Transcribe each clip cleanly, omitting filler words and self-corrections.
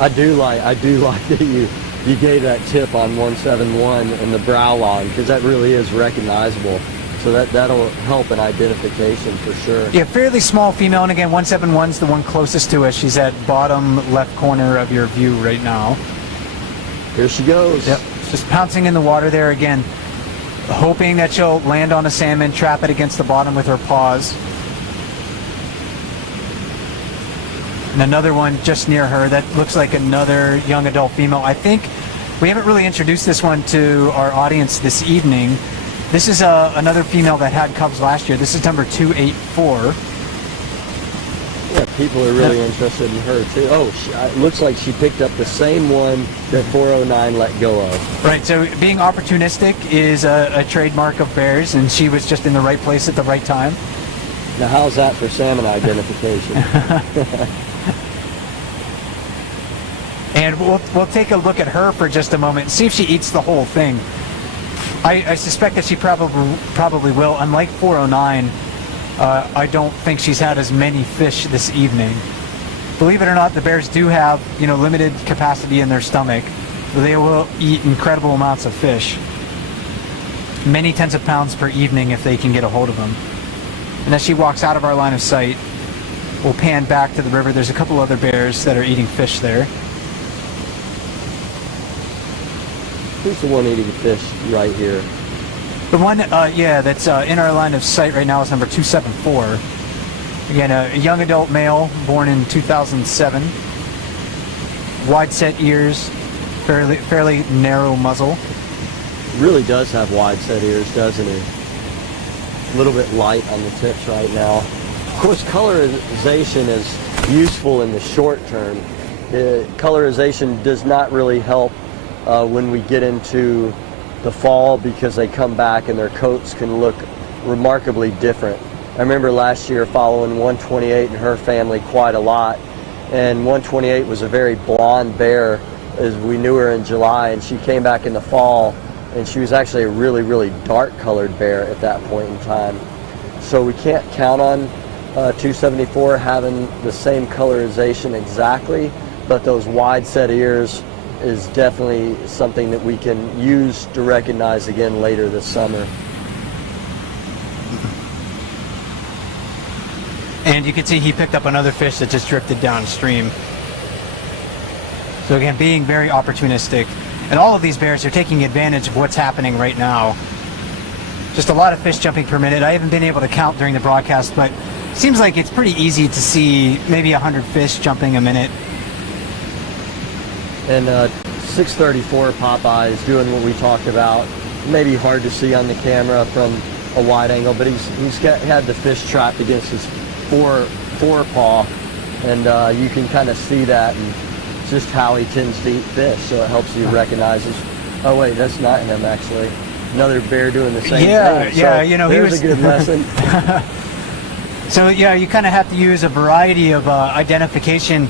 I do like that you gave that tip on 171 and the brow line, because that really is recognizable. So that'll help in identification for sure. Yeah, fairly small female, and again, 171's the one closest to us. She's at bottom left corner of your view right now. Here she goes. Yep, just pouncing in the water there again, hoping that she'll land on a salmon, trap it against the bottom with her paws. And another one just near her that looks like another young adult female. I think we haven't really introduced this one to our audience this evening. This is another female that had cubs last year. This is number 284. Yeah, people are really interested in her too. Oh, it looks like she picked up the same one that 409 let go of. Right, so being opportunistic is a trademark of bears, and she was just in the right place at the right time. Now, how's that for salmon identification? And we'll take a look at her for just a moment and see if she eats the whole thing. I suspect that she probably will. Unlike 409, I don't think she's had as many fish this evening. Believe it or not, the bears do have, limited capacity in their stomach. They will eat incredible amounts of fish. Many tens of pounds per evening if they can get a hold of them. And as she walks out of our line of sight, we'll pan back to the river. There's a couple other bears that are eating fish there. Who's the one eating fish right here? The one, that's in our line of sight right now is number 274. Again, a young adult male, born in 2007. Wide set ears, fairly narrow muzzle. Really does have wide set ears, doesn't he? A little bit light on the tips right now. Of course, colorization is useful in the short term. Colorization does not really help when we get into the fall, because they come back and their coats can look remarkably different. I remember last year following 128 and her family quite a lot, and 128 was a very blonde bear as we knew her in July, and she came back in the fall and she was actually a really, really dark colored bear at that point in time. So we can't count on 274 having the same colorization exactly, but those wide set ears is definitely something that we can use to recognize again later this summer. And you can see he picked up another fish that just drifted downstream. So again, being very opportunistic. And all of these bears are taking advantage of what's happening right now. Just a lot of fish jumping per minute. I haven't been able to count during the broadcast, but it seems like it's pretty easy to see maybe 100 fish jumping a minute. And 634 Popeye is doing what we talked about. Maybe hard to see on the camera from a wide angle, but he's had the fish trapped against his forepaw, and you can kind of see that, and it's just how he tends to eat fish, so it helps you recognize this. Oh wait, that's not him actually. Another bear doing the same thing. Yeah, so there's a good lesson. So yeah, you kind of have to use a variety of identification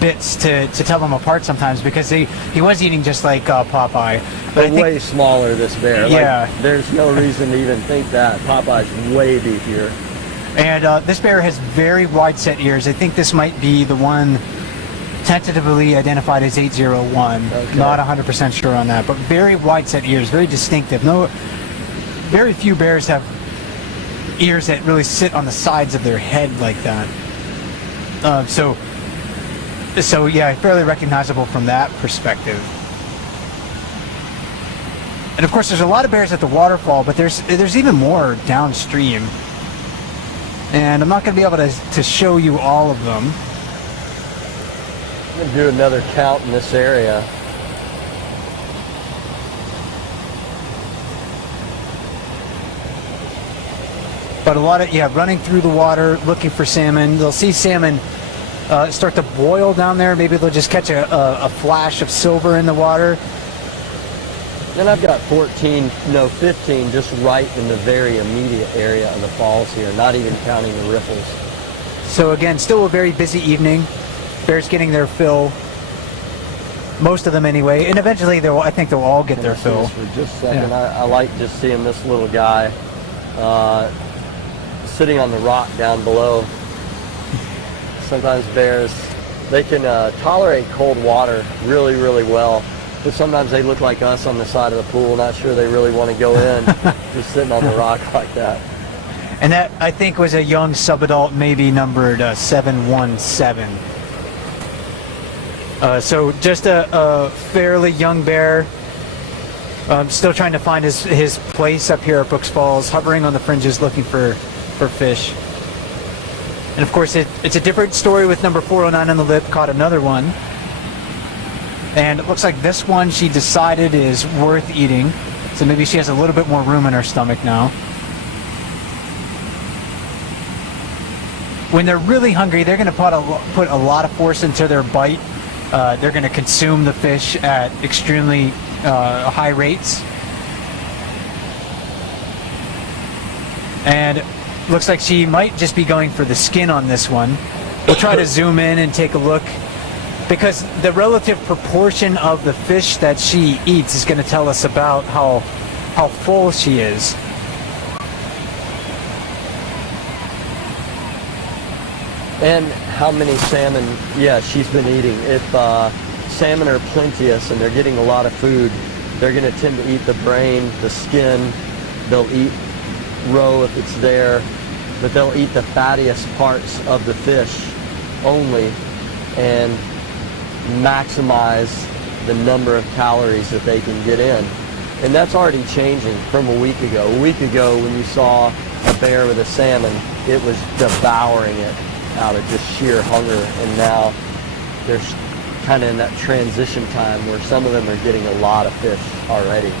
bits to tell them apart sometimes, because he was eating just like Popeye. But way smaller, this bear. Yeah. Like, there's no reason to even think that. Popeye's way beefier. And this bear has very wide set ears. I think this might be the one tentatively identified as 801. Okay. Not 100% sure on that, but very wide set ears, very distinctive. Very few bears have ears that really sit on the sides of their head like that. So yeah, fairly recognizable from that perspective. And of course, there's a lot of bears at the waterfall, but there's even more downstream. And I'm not going to be able to show you all of them. I'm going to do another count in this area. But a lot of, running through the water, looking for salmon. They'll see salmon start to boil down there. Maybe they'll just catch a flash of silver in the water. Then I've got 15 just right in the very immediate area of the falls here, not even counting the riffles. So again, still a very busy evening. Bears getting their fill. Most of them anyway, and eventually I think they'll all get their fill. For just a second, yeah. I like just seeing this little guy sitting on the rock down below. Sometimes bears They can tolerate cold water really, really well. But sometimes they look like us on the side of the pool, not sure they really want to go in, just sitting on the rock like that. And that, I think, was a young subadult, maybe numbered 717. So just a fairly young bear. Still trying to find his place up here at Brooks Falls, hovering on the fringes looking for fish. And of course it's a different story with number 409 on the lip, caught another one. And it looks like this one she decided is worth eating. So maybe she has a little bit more room in her stomach now. When they're really hungry, they're going to put a lot of force into their bite. They're going to consume the fish at extremely high rates. And looks like she might just be going for the skin on this one. We'll try to zoom in and take a look, because the relative proportion of the fish that she eats is going to tell us about how full she is. And how many salmon, yeah, she's been eating. If salmon are plenteous and they're getting a lot of food, they're going to tend to eat the brain, the skin. They'll eat roe if it's there, but they'll eat the fattiest parts of the fish only and maximize the number of calories that they can get in. And that's already changing from a week ago. A week ago, when you saw a bear with a salmon, it was devouring it out of just sheer hunger. And now there's kind of in that transition time where some of them are getting a lot of fish already.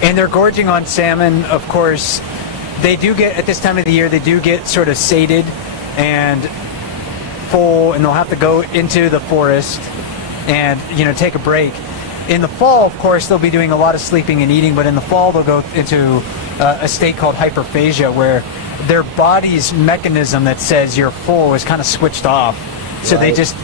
And they're gorging on salmon, of course. They do get, at this time of the year, they do get sort of sated and full, and they'll have to go into the forest and, you know, take a break. In the fall, of course, they'll be doing a lot of sleeping and eating, but in the fall they'll go into a state called hyperphagia, where their body's mechanism that says you're full is kind of switched off. So they just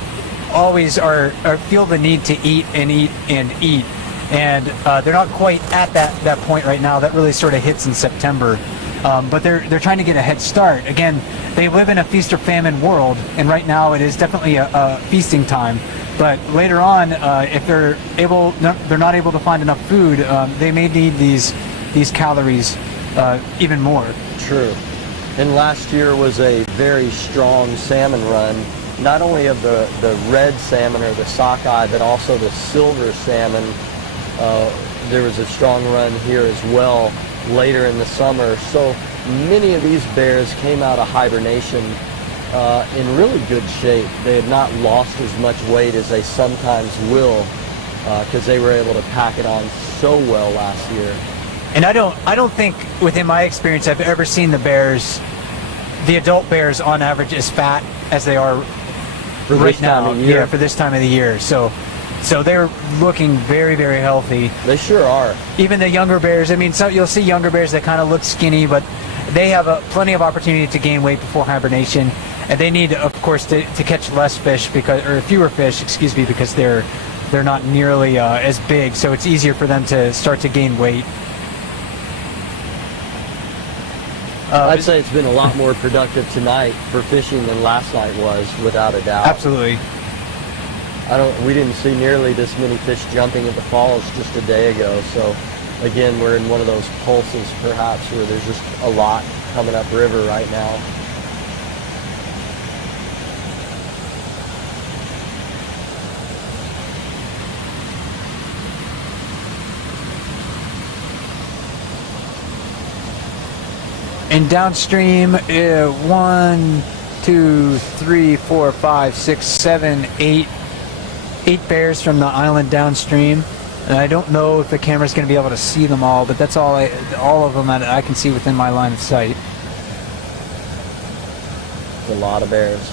always are feel the need to eat and eat and eat. And they're not quite at that point right now. That really sort of hits in September. But they're trying to get a head start. Again, they live in a feast or famine world, and right now it is definitely a feasting time. But later on, if they're not able to find enough food, they may need these calories even more. True. And last year was a very strong salmon run, not only of the red salmon or the sockeye, but also the silver salmon. There was a strong run here as well later in the summer. So many of these bears came out of hibernation in really good shape. They had not lost as much weight as they sometimes will, because they were able to pack it on so well last year. And I don't think, within my experience, I've ever seen the bears, the adult bears, on average as fat as they are For right this now. time of year. Yeah, for this time of the year. So they're looking very, very healthy. They sure are. Even the younger bears, I mean, so you'll see younger bears that kind of look skinny, but they have plenty of opportunity to gain weight before hibernation, and they need, of course, to catch less fish, or fewer fish, excuse me, because they're not nearly as big, so it's easier for them to start to gain weight. I'd say it's been a lot more productive tonight for fishing than last night was, without a doubt. Absolutely. We didn't see nearly this many fish jumping at the falls just a day ago. So again, we're in one of those pulses perhaps where there's just a lot coming up river right now. And downstream, 1, 2, 3, 4, 5, 6, 7, 8 bears from the island downstream. And I don't know if the camera's going to be able to see them all, but that's all of them that I can see within my line of sight. A lot of bears.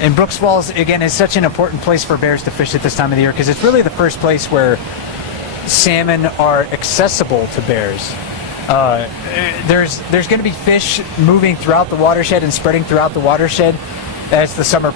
And Brooks Falls, again, is such an important place for bears to fish at this time of the year, because it's really the first place where salmon are accessible to bears. There's going to be fish moving throughout the watershed and spreading throughout the watershed as the summer